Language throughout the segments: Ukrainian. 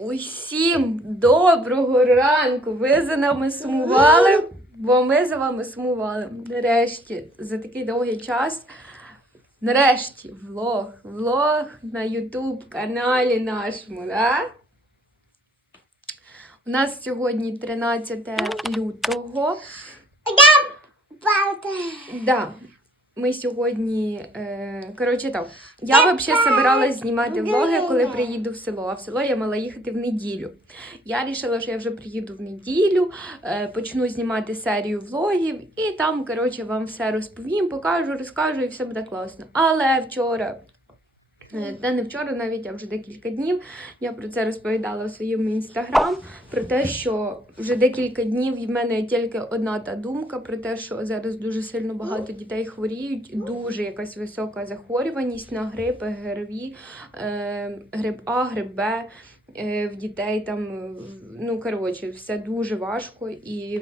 Усім доброго ранку! Ви за нами сумували, бо ми за вами сумували. Нарешті, за такий довгий час. Нарешті влог, влог на YouTube каналі нашому, да? У нас сьогодні 13 лютого. Да. Ми сьогодні, е, коротше так, я взагалі збиралась знімати влоги, коли приїду в село. А в село я мала їхати в неділю. Я вирішила, що я вже приїду в неділю, е, почну знімати серію влогів, і там, коротше, вам все розповім, покажу, розкажу, і все буде класно. Але вчора. Е, Та не вчора, навіть а вже декілька днів. Я про це розповідала у своєму інстаграм. Про те, що вже декілька днів в мене тільки одна та думка про те, що зараз дуже сильно багато дітей хворіють, дуже якась висока захворюваність на грип, ГРВІ, е, грип А, грип Б. е, В дітей там, ну коротше, все дуже важко і.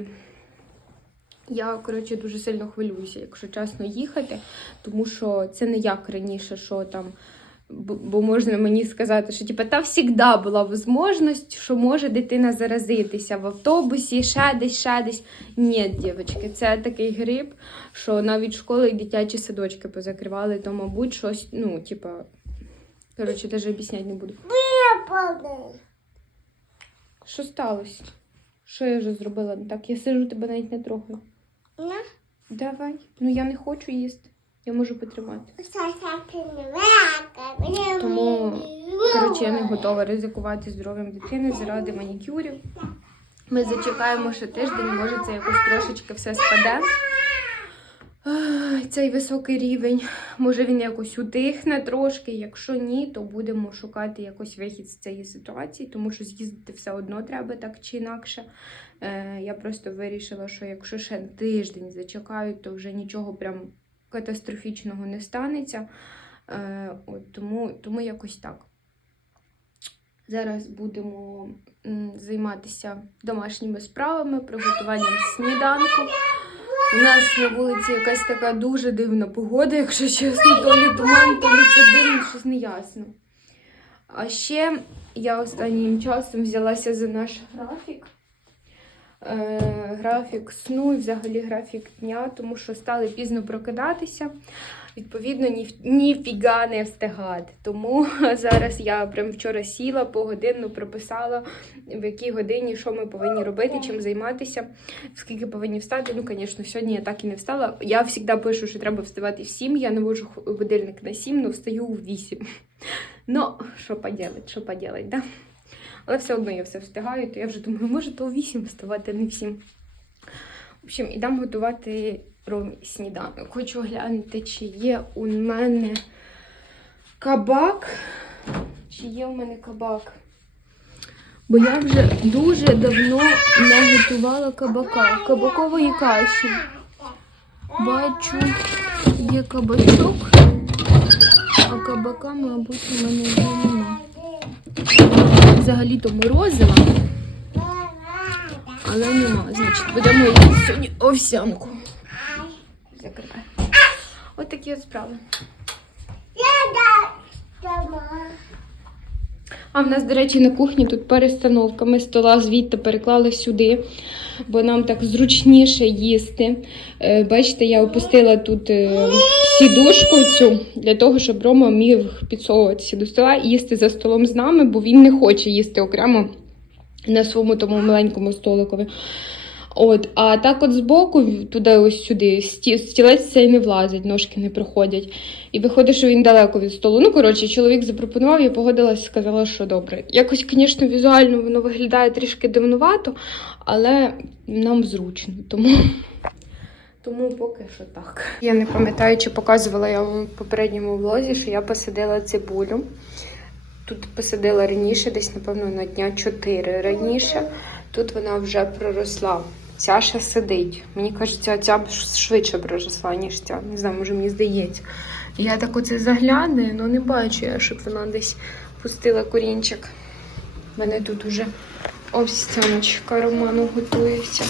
Я, коротше, дуже сильно хвилююся, якщо чесно, їхати, тому що це не як раніше, що там. Бо можна мені сказати, що типу, та завжди була можливість, що може дитина заразитися в автобусі, ще десь, ще десь. Ні, дівчатки, це такий грип, що навіть школи і дитячі садочки позакривали, то, мабуть, щось, ну, типа, коротше, навіть об'ясняти не буду. Що сталося? Що я вже зробила так? Я сижу, тебе навіть не трогаю. Давай. Ну я не хочу їсти. Я можу потримати. Тому, коротше, я не готова ризикувати здоров'ям дитини заради манікюрів. Ми зачекаємо ще тиждень, може це якось трошечки все спаде. Цей високий рівень, може він якось утихне трошки. Якщо ні, то будемо шукати якось вихід з цієї ситуації, тому що з'їздити все одно треба так чи інакше. Е, я просто вирішила, що якщо ще тиждень зачекають, то вже нічого прям катастрофічного не станеться. Е, от, тому, тому якось так. Зараз будемо займатися домашніми справами, приготуванням сніданку. У нас на вулиці якась така дуже дивна погода, якщо чесно, то лі туман, то лі це дивно, щось неясно. А ще я останнім часом взялася за наш графік. Е, графік сну і взагалі графік дня, тому що стали пізно прокидатися. Відповідно, ні, ніфіга не встигати. Тому зараз я прям вчора сіла, погодинно прописала, в якій годині що ми повинні робити, чим займатися, скільки повинні встати. Ну, звісно, сьогодні я так і не встала. Я завжди пишу, що треба вставати в 7, я навожу х- будильник на 7, але встаю в 8. Ну, що поділать, що поділать, да? Але все одно я все встигаю, то я вже думаю, може, то у 8 вставати, а не в 7. В общем, ідемо готувати ромі сніданок. Хочу глянути, чи є у мене кабак. Чи є у мене кабак? Бо я вже дуже давно не готувала кабака. Кабакової каші. Бачу, є кабачок, а кабака, мабуть, у мене вже нема. Взагалі-то морозива, але нема. Значить, будемо їсти сьогодні овсянку. Закривай. От такі от справи. А в нас, до речі, на кухні тут перестановка. Ми стола звідти переклали сюди, бо нам так зручніше їсти. Е, Бачите, я опустила тут е, сідушку цю для того, щоб Рома міг підсовуватися до стола і їсти за столом з нами, бо він не хоче їсти окремо на своєму тому маленькому столикові. От, а так от збоку, туди ось сюди, сті- стілець цей не влазить, ножки не проходять. І виходить, що він далеко від столу. Ну, коротше, чоловік запропонував, я погодилась, сказала, що добре. Якось, звісно, візуально воно виглядає трішки дивнувато, але нам зручно. Тому, тому поки що так. Я не пам'ятаю, чи показувала я вам в попередньому влозі, що я посадила цибулю. Тут посадила раніше, десь, напевно, на дня 4 раніше. Тут вона вже проросла. Ця ще сидить. Мені кажеться, ця швидше проросла, ніж ця. Не знаю, може мені здається. Я так оце заглядаю, але не бачу я, щоб вона десь пустила корінчик. У мене тут уже овсяночка Роману готується.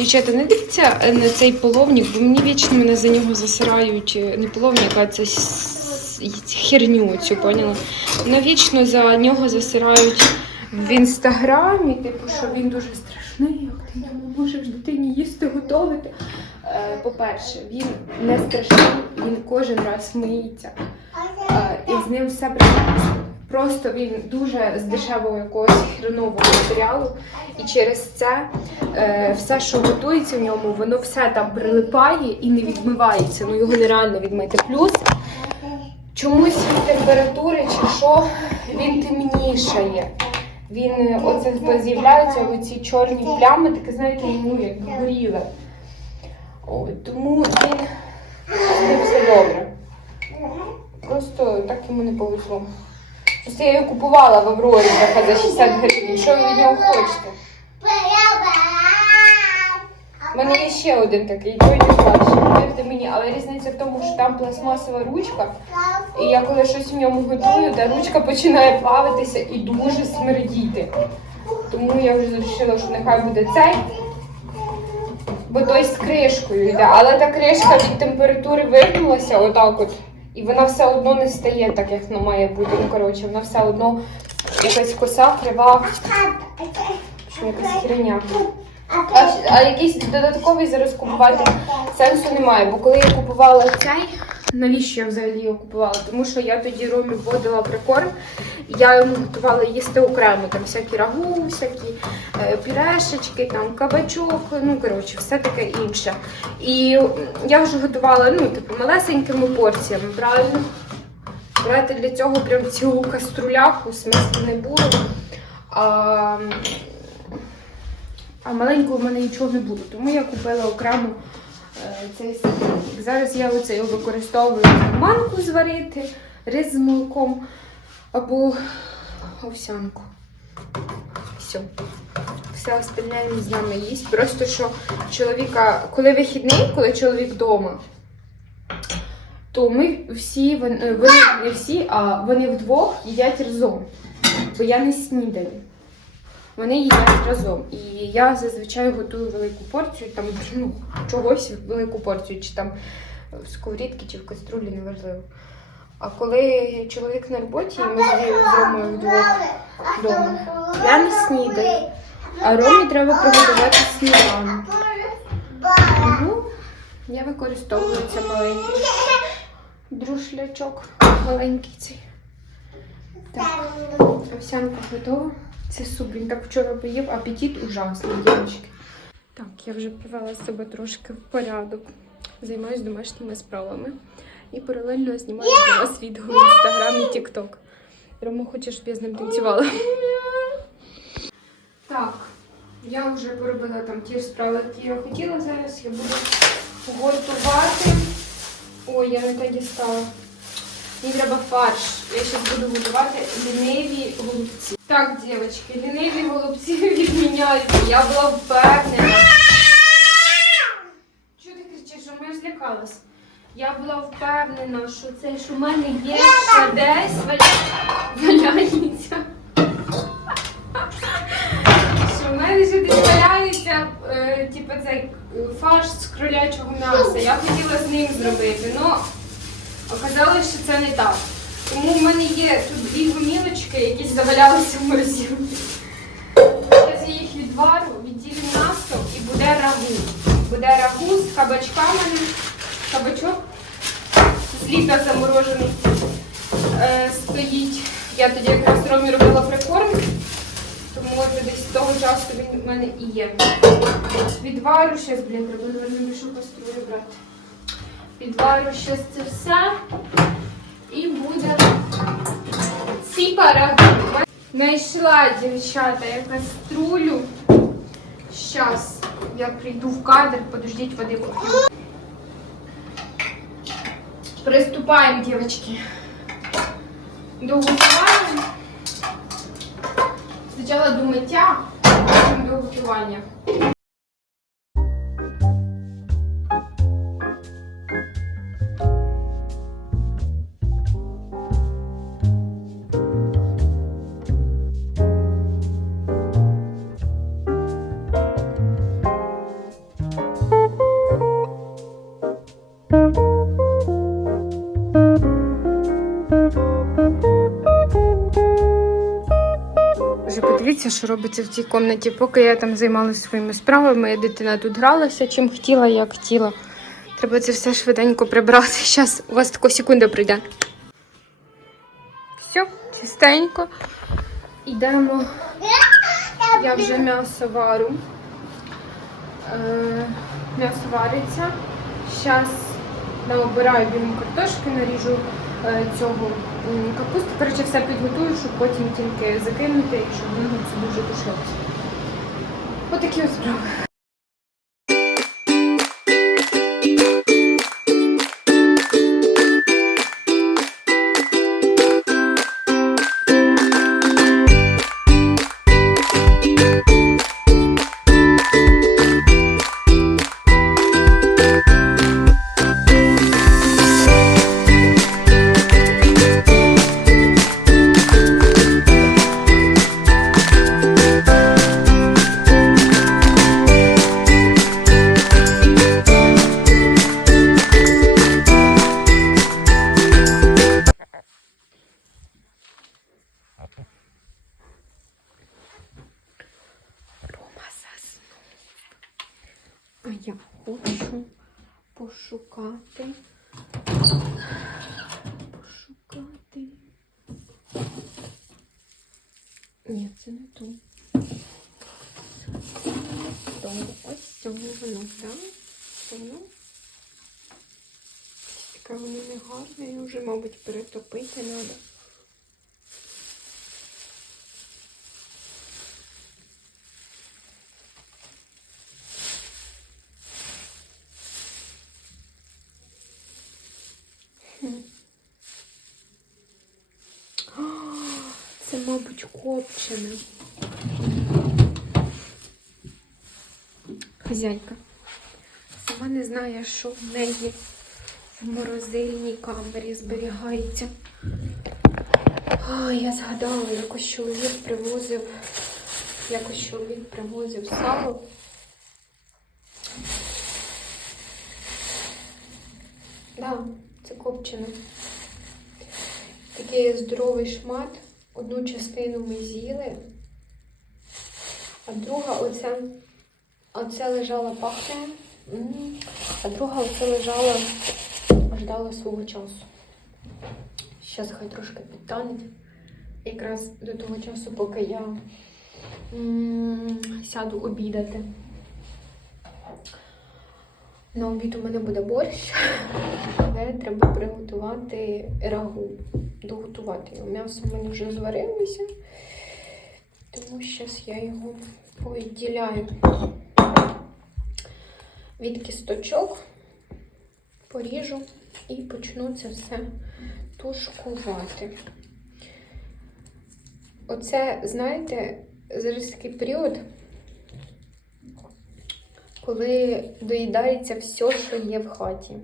Дівчата, не дивіться е, на цей половник, бо мені вічно мене за нього засирають е, не половник, а це херню цю, поняла? Навічно за нього засирають в інстаграмі, типу, що він дуже страшний, як ти не можеш дитині їсти, готувати. Е, По-перше, він не страшний, він кожен раз миється. І з ним все прекрасно. Просто він дуже з дешевого якогось хренового матеріалу, і через це е, все, що готується в ньому, воно все там прилипає і не відмивається. Ну його нереально відмити. Плюс чомусь від температури чи що він темнішає. Він е, оце з'являються оці чорні плями, таке знаєте, ну як горіле. Тому він ним все добре. Просто так йому не повезло. Просто я її купувала в Аврорі така за 60 гривень. Що ви від нього хочете? У мене є ще один такий, той не. Повірте мені, але різниця в тому, що там пластмасова ручка. І я коли щось в ньому готую, та ручка починає плавитися і дуже смердіти. Тому я вже вирішила, що нехай буде цей. Бо той з кришкою йде. Але та кришка від температури вигнулася отак от. І вона все одно не стає так, як воно має бути. Ну, коротше, вона все одно якась коса, крива, що якась херня. А, а якийсь додатковий зараз купувати сенсу немає. Бо коли я купувала цей, навіщо я взагалі його купувала? Тому що я тоді Ромі вводила прикорм, я йому готувала їсти окремо, там всякі рагу, всякі е, пюрешечки, там кабачок, ну коротше, все таке інше. І я вже готувала ну, типу, малесенькими порціями, правильно? Брати для цього прям цілу каструляху смислу не було. А, а маленького в мене нічого не було, тому я купила окремо е, цей сирник. Зараз я оце його використовую манку зварити, рис з молоком або овсянку. Все. Все остальне він з нами їсть. Просто що чоловіка, коли вихідний, коли чоловік вдома, то ми всі, е, вони не всі, а вони вдвох їдять разом. Бо я не снідаю. Вони їдять разом. І я зазвичай готую велику порцію, там ну, чогось велику порцію, чи там в сковорідці, чи в каструлі, неважливо. А коли чоловік на роботі, ми з Ромою вдвох вдома, я не снідаю. А Ромі треба приготувати сніданок. Тому я використовую це маленький друшлячок, маленький цей. Так, овсянка готова. Це суп, він так вчора поїв, апетит ужасний, дівчатки. Так, я вже привела себе трошки в порядок. Займаюся домашніми справами. І паралельно знімаю для вас відео в інстаграм і тікток. Рома хоче, щоб я з ним танцювала. Так, я вже поробила там ті справи, які я хотіла. Зараз я буду готувати. Ой, я не те дістала. Мені треба фарш. Я зараз буду готувати ліниві голубці. Так, дівчатки, ліниві голубці відміняються. Я була впевнена. Чого ти кричиш? Що я злякалась? Я була впевнена, що це, що в мене є ще десь валя- валяється. Що в мене ще десь валяється, е, типу, цей е, фарш з кролячого м'яса. Я хотіла з ним зробити, але оказалось, що це не так. Тому в мене є тут дві гомілочки, які завалялися в морозилці. Зараз я їх відварю, відділю м'ясо і буде рагу. Буде рагу з кабачками. Кабачок з літа заморожений е, стоїть. Я тоді якраз Ромі робила прикорм, тому от десь з того часу він в мене і є. Відварю щас, блін, треба наверное, більшу каструлю брати. Відварю щас це все і буде ціпара. Знайшла дівчата я каструлю. Щас я прийду в кадр, подождіть води поп'ю. Приступаємо, девочки, до готування. Спочатку до миття, потім до готування. Дивіться, що робиться в цій кімнаті. Поки я там займалася своїми справами, моя дитина тут гралася, чим хотіла, як хотіла. Треба це все швиденько прибрати. Зараз у вас тако секунда прийде. Все, чистенько. Йдемо. Я вже м'ясо варю. Е, м'ясо вариться. Зараз наобираю білу картошки, наріжу е, цього капусту. Коротше, все підготую, щоб потім тільки закинути щоб воно це дуже тушилося. Отакі от справи. Таке воно не гарне, і вже, мабуть, перетопити треба. Це, мабуть, копчене. Хазяйка. Сама не знає, що в неї в морозильній камері зберігається. А, я згадала, якось чоловік привозив, якось чоловік привозив сало. Да, це копчене. Такий здоровий шмат. Одну частину ми з'їли, а друга оця, оця лежала пахне, а друга оця лежала, ждала свого часу. Зараз хай трошки підтане. Якраз до того часу, поки я сяду обідати. На обід у мене буде борщ, але треба приготувати рагу, доготувати його. М'ясо в мене вже зварилося, тому зараз я його повідділяю від кісточок, поріжу і почну це все тушкувати. Оце, знаєте, зараз такий період, коли доїдається все, що є в хаті.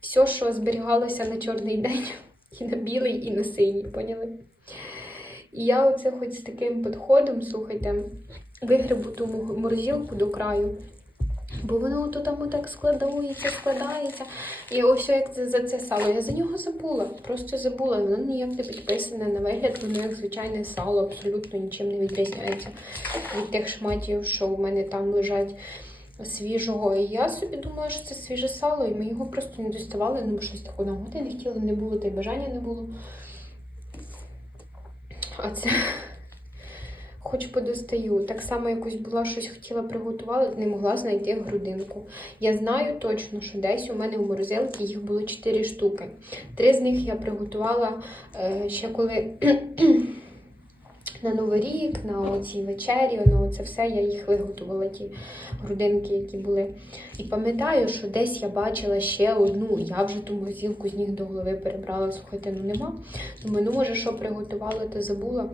Все, що зберігалося на чорний день, і на білий, і на синій, поняли? І я оце хоч з таким підходом, слухайте, вигребу ту морозилку до краю. Бо воно то там так складується, складається. І ось як це за це сало. Я за нього забула. Просто забула. Воно ніяк не підписане на вигляд, воно як звичайне сало, абсолютно нічим не відрізняється від тих шматів, що в мене там лежать свіжого. І я собі думала, що це свіже сало, і ми його просто не доставали, ну бо щось такого нагоди не хотіли, не було, та й бажання не було. А це хоч подостаю. Так само якось була щось хотіла приготувати, не могла знайти грудинку. Я знаю точно, що десь у мене в морозилці їх було 4 штуки. Три з них я приготувала е, ще коли на Новий рік, на оцій вечері, на це все я їх виготувала, ті грудинки, які були. І пам'ятаю, що десь я бачила ще одну. Я вже ту морозилку з ніг до голови перебрала, слухайте, ну нема. Думаю, ну може, що приготувала, то забула.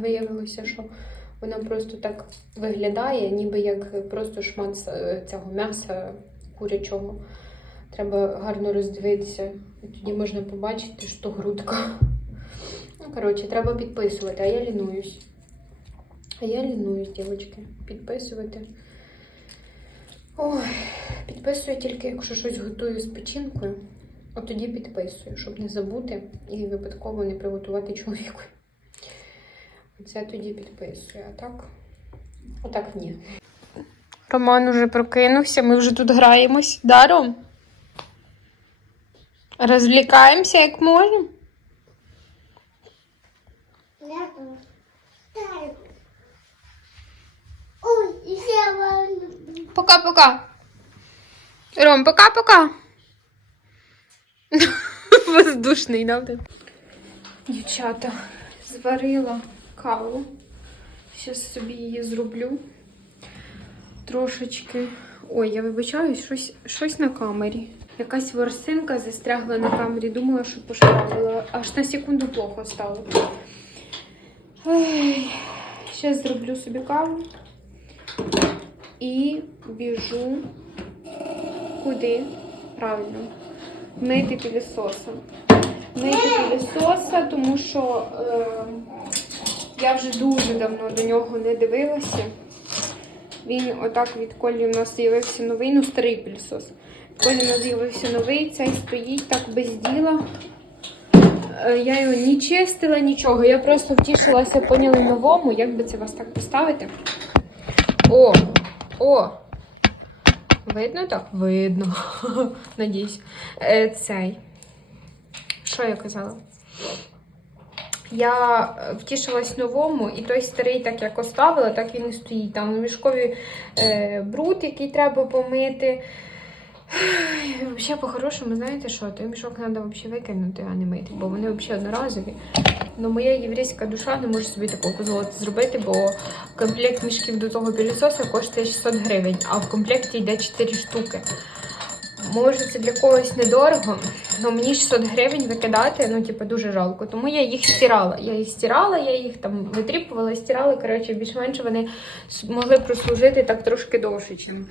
Виявилося, що вона просто так виглядає, ніби як просто шмат цього м'яса курячого. Треба гарно роздивитися. І тоді можна побачити, що грудка. Ну, коротше, треба підписувати, а я лінуюсь. А я лінуюсь, дівчатки, підписувати. Ой, підписую тільки, якщо щось готую з печінкою. От тоді підписую, щоб не забути і випадково не приготувати чоловіку. Це тоді підписує, а так? Отак ні. Роман уже прокинувся, ми вже тут граємось. Да, Ром? Розвлікаємося як можемо. Ляпаю. Так. Ой, еще one. Пока-пока. Ром, пока-пока. Воздушний, правда? Дівчата, зварила каву. Зараз собі її зроблю. Трошечки. Ой, я вибачаюсь, щось, щось на камері. Якась ворсинка застрягла на камері. Думала, що пошкравила. Аж на секунду плохо стало. Зараз зроблю собі каву. І біжу куди? Правильно. Мити пілісосом. Мити пілісоса, тому що е, я вже дуже давно до нього не дивилася. Він отак відколи у нас з'явився новий, ну старий пілісос. Коли у нас з'явився новий, цей стоїть так без діла. Е, Я його не чистила, нічого. Я просто втішилася, поняли новому, як би це вас так поставити. О! О! Видно так? Видно. Надіюсь. Е, цей. Що я казала? Я втішилась новому, і той старий, так як оставила, так він і стоїть. Там мішкові е, бруд, який треба помити. Взагалі, по-хорошому, знаєте що? Той мішок треба взагалі викинути, а не мити, бо вони взагалі одноразові. Ну, моя єврейська душа не може собі такого дозволити зробити, бо комплект мішків до того пілісоса коштує 600 гривень, а в комплекті йде 4 штуки. Може, це для когось недорого, але мені 600 гривень викидати, ну, типу, дуже жалко. Тому я їх стирала. Я їх стирала, я їх там витріпувала, стирала. Коротше, більш-менш вони могли прослужити так трошки довше, чим,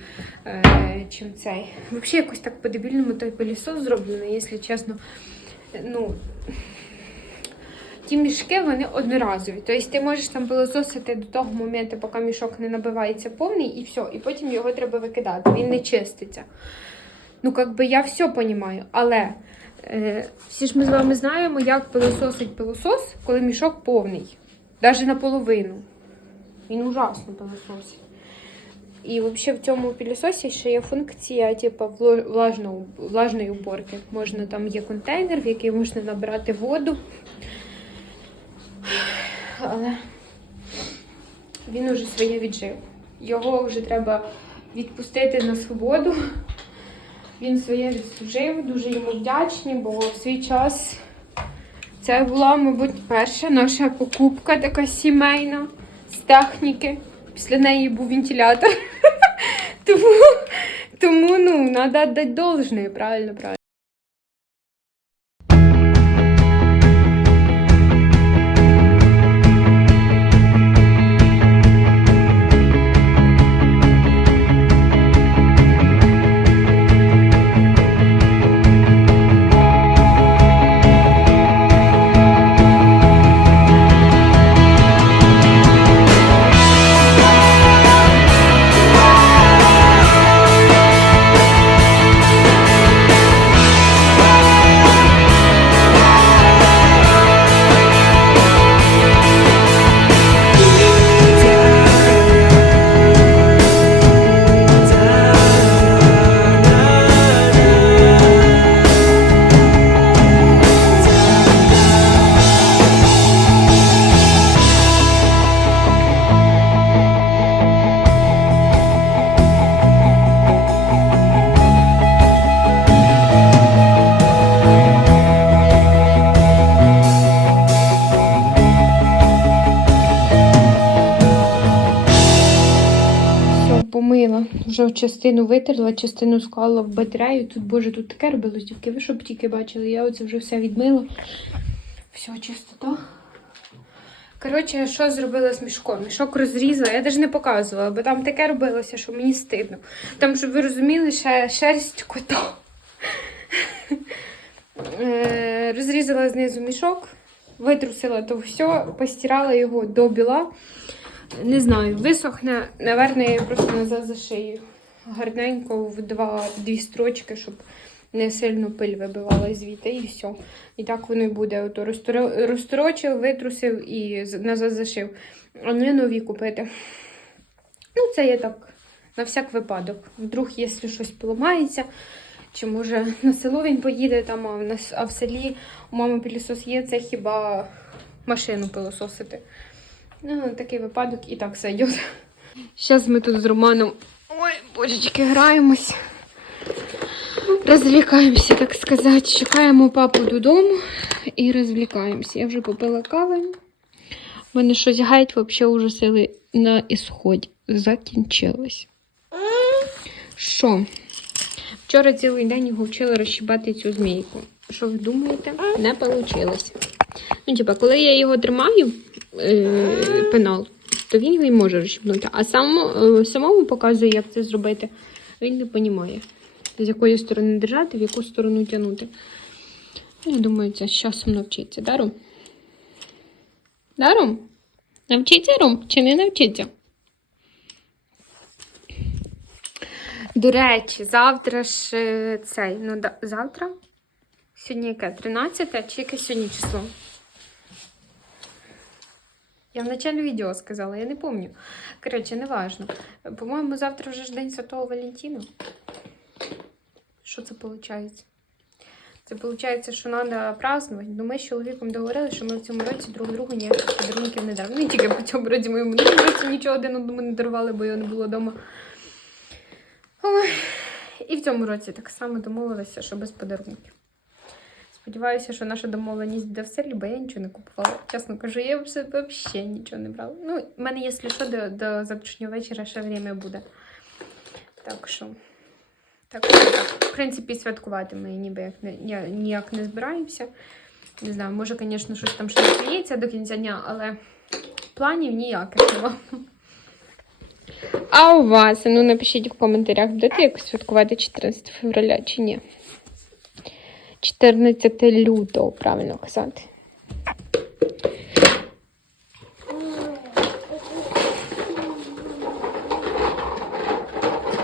е, чим цей. Взагалі, якось так по-дебільному той пилісос зроблений, якщо чесно. Ну, ті мішки вони одноразові. Тобто ти можеш там пилососити до того моменту, поки мішок не набивається повний, і все, і потім його треба викидати. Він не чиститься. Ну, би я все розумію, але е, всі ж ми з вами знаємо, як пилососить пилосос, коли мішок повний. Навіть наполовину. Він ужасно пилососить. І взагалі в цьому пилососі ще є функція, типу, влажного, влажної уборки. Можна там є контейнер, в який можна набирати воду. Але він уже своє віджив. Його вже треба відпустити на свободу. Він своє відслужив, дуже йому вдячні, бо в свій час це була, мабуть, перша наша покупка така сімейна з техніки. Після неї був вентилятор. Тому, ну, треба дати должне, правильно, правильно. Вже частину витерла, частину склала в батарею. Тут, боже, тут таке робилось, дівки. Ви щоб тільки бачили, я оце вже все відмила. Все, чистота. Коротше, що зробила з мішком? Мішок розрізала, я навіть не показувала, бо там таке робилося, що мені стидно. Там, щоб ви розуміли, ще шерсть кота. Е, Розрізала знизу мішок, витрусила то все, постирала його до біла. Не знаю, висохне, наверное, я просто назад зашию. Гарненько в два, дві строчки, щоб не сильно пиль вибивала звідти, і все. І так воно і буде. Ото розторочив, витрусив і назад зашив. А не нові купити. Ну, це я так на всяк випадок. Вдруг, якщо щось поламається, чи може на село він поїде там, а в, селі у мами пилісос є, це хіба машину пилососити. Ну, такий випадок і так все йде. Зараз ми тут з Романом. Ой, божечки, граємось. Розвлікаємося, так сказати. Чекаємо папу додому і розвлікаємося. Я вже попила кави. У мене щось гайд взагалі вже сили на ісході. Закінчилось. Що? Вчора цілий день його вчили розщібати цю змійку. Що ви думаєте? Не вийшло. Ну, типа, коли я його тримаю, е, пенал, то він його і може розщібнути. А сам, е, самому показує, як це зробити, він не розуміє, з якої сторони держати, в яку сторону тягнути. Ну, Я думаю, це з часом навчиться. Да, Ром? Да, Ром? Навчиться, Ром? Чи не навчиться? До речі, завтра ж е, цей, ну да, завтра? Сьогодні яке? 13 чи яке сьогодні число? Я в началі відео сказала, я не пам'ятаю. Коротше, не важно. По-моєму, завтра вже ж День Святого Валентина. Що це виходить? Це виходить, що треба празднувати. Ну, ми з чоловіком договорили, що ми в цьому році друг другу ніяких подарунків не даримо. Ну, тільки по цьому році, ми році нічого один одному не дарували, бо його не було вдома. І в цьому році так само домовилися, що без подарунків. Сподіваюся, що наша домовленість буде в бо я нічого не купувала. Чесно кажу, я взагалі нічого не брала. Ну, в мене, якщо що, до, до завтрашнього вечора ще время буде. Так що. Так, так. В принципі, святкувати ми ніби як не, ні- ніяк не збираємося. Не знаю, може, звісно, щось там ще стається до кінця дня, але планів ніяких нема. А у вас? Ну, напишіть в коментарях, будете якось святкувати 14 февраля чи ні? 14 лютого, правильно казати.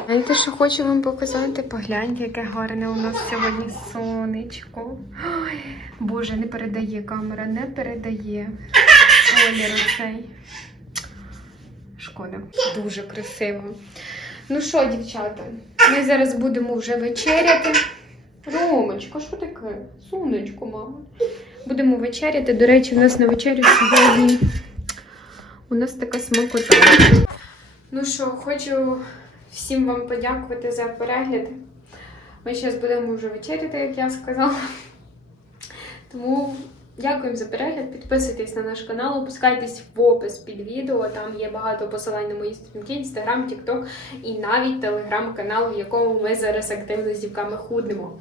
Знаєте, що хочу вам показати? Погляньте, яке гарне у нас сьогодні сонечко. Ой, Боже, не передає камера, не передає колір цей. Шкода. Дуже красиво. Ну що, дівчата, ми зараз будемо вже вечеряти. Ромочка, що таке? Сонечко, мама. Будемо вечеряти. До речі, у нас на вечерю сьогодні у нас така смакота. Ну що, хочу всім вам подякувати за перегляд. Ми зараз будемо вже вечеряти, як я сказала. Тому дякуємо за перегляд. Підписуйтесь на наш канал, опускайтесь в опис під відео. Там є багато посилань на мої сторінки, інстаграм, тікток і навіть телеграм-канал, в якому ми зараз активно з дівками худнемо.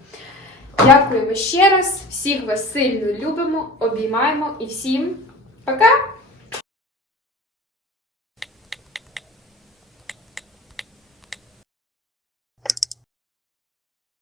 Дякуємо ще раз. Всіх вас сильно любимо, обіймаємо і всім пока!